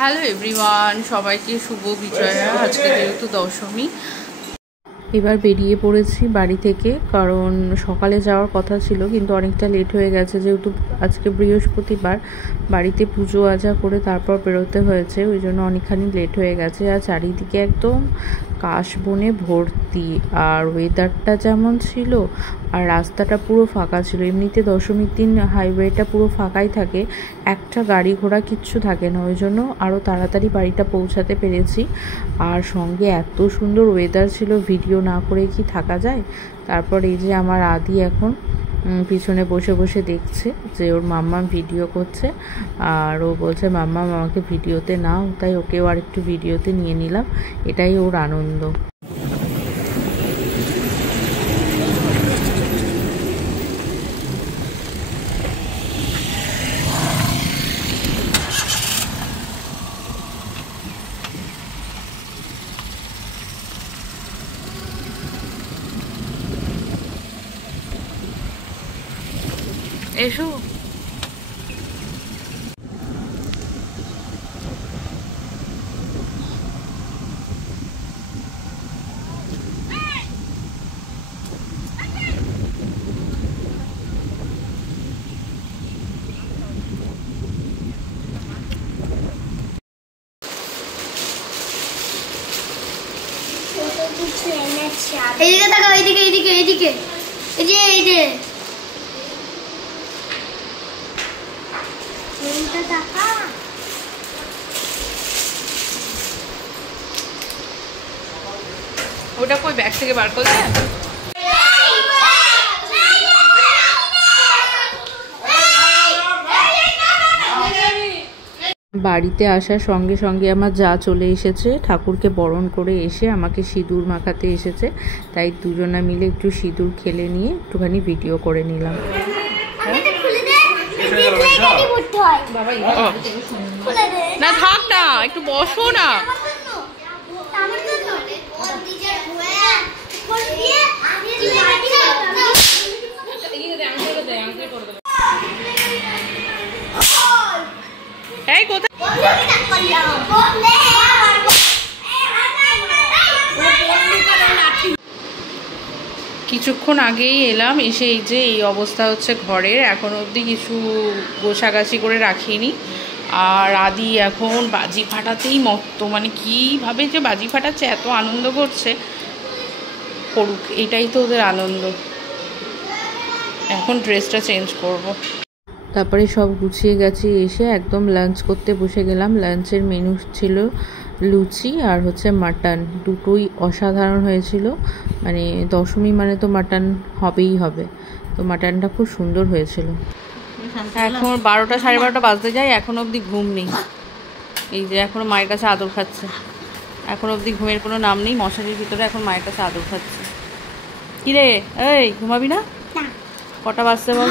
Hello everyone, সবাইকে শুভ বিজয়া। আজকে যেহেতু দশমী, এবার বেরিয়ে পড়েছি বাড়ি থেকে, কারণ সকালে যাওয়ার কথা ছিল কিন্তু অনেকটা লেট হয়ে গেছে। যেহেতু আজকে বৃহস্পতিবার, বাড়িতে পুজো আজা করে তারপর বেরোতে হয়েছে, ওই জন্য অনেকখানি লেট হয়ে গেছে। আর চারিদিকে একদম কাশবনে ভর্তি, আর ওয়েদারটা যেমন ছিল আর রাস্তাটা পুরো ফাঁকা ছিল। এমনিতে দশমীর দিন হাইওয়েটা পুরো ফাঁকাই থাকে, একটা গাড়ি ঘোড়া কিচ্ছু থাকে না, ওই জন্য আরও তাড়াতাড়ি বাড়িটা পৌঁছাতে পেরেছি। আর সঙ্গে এত সুন্দর ওয়েদার ছিল, ভিডিও না করে কি থাকা যায়। তারপর এই যে আমার আদি এখন পিছনে বসে বসে দেখছে যে ওর মাম্মা ভিডিও করছে, আর ও বলছে মাম্মা আমাকে ভিডিওতে নাও, তাই ওকেও আর একটু ভিডিওতে নিয়ে নিলাম, এটাই ওর আনন্দ। এসো, এইদিকে তাকাও, এইদিকে এইদিকে এইদিকে, এই যে এই যে এইটা তাকা। ওটা কই ব্যাগ থেকে বার করলে? বাড়িতে আসার সঙ্গে সঙ্গে আমার যা চলে এসেছে, ঠাকুরকে বরণ করে এসে আমাকে সিঁদুর মাখাতে এসেছে, তাই দুজনা মিলে একটু সিঁদুর খেলে নিয়ে একটুখানি ভিডিও করে নিলাম। না থাক না, একটু বসো না। এই কোথায় কিছুক্ষণ আগেই এলাম, এসে এই যে এই অবস্থা হচ্ছে ঘরের। এখন অবধি কিছু গোছাগাছি করে রাখিনি। আর আদি এখন বাজি ফাটাতেই মত্ত, মানে কীভাবে যে বাজি ফাটাচ্ছে, এত আনন্দ করছে, করুক, এটাই তো ওদের আনন্দ। এখন ড্রেসটা চেঞ্জ করব। তারপরে সব গুছিয়ে গেছি, এসে একদম লাঞ্চ করতে বসে গেলাম। লাঞ্চের মেনু ছিল লুচি আর হচ্ছে মাটন, দুটোই অসাধারণ হয়েছিল। মানে দশমী মানে তো মাটন হবেই হবে, তো মাটনটা খুব সুন্দর হয়েছিল। এখন 12টা সাড়ে 12টা বাজতে যায়, এখন অবধি ঘুম নেই। এই যে এখনও মায়ের কাছে আদর খাচ্ছে, এখন অবধি ঘুমের কোনো নাম নেই। মশারির ভিতরে এখন মায়ের কাছে আদর খাচ্ছে। কিরে এই ঘুমাবি না? কটা বাজতে বল?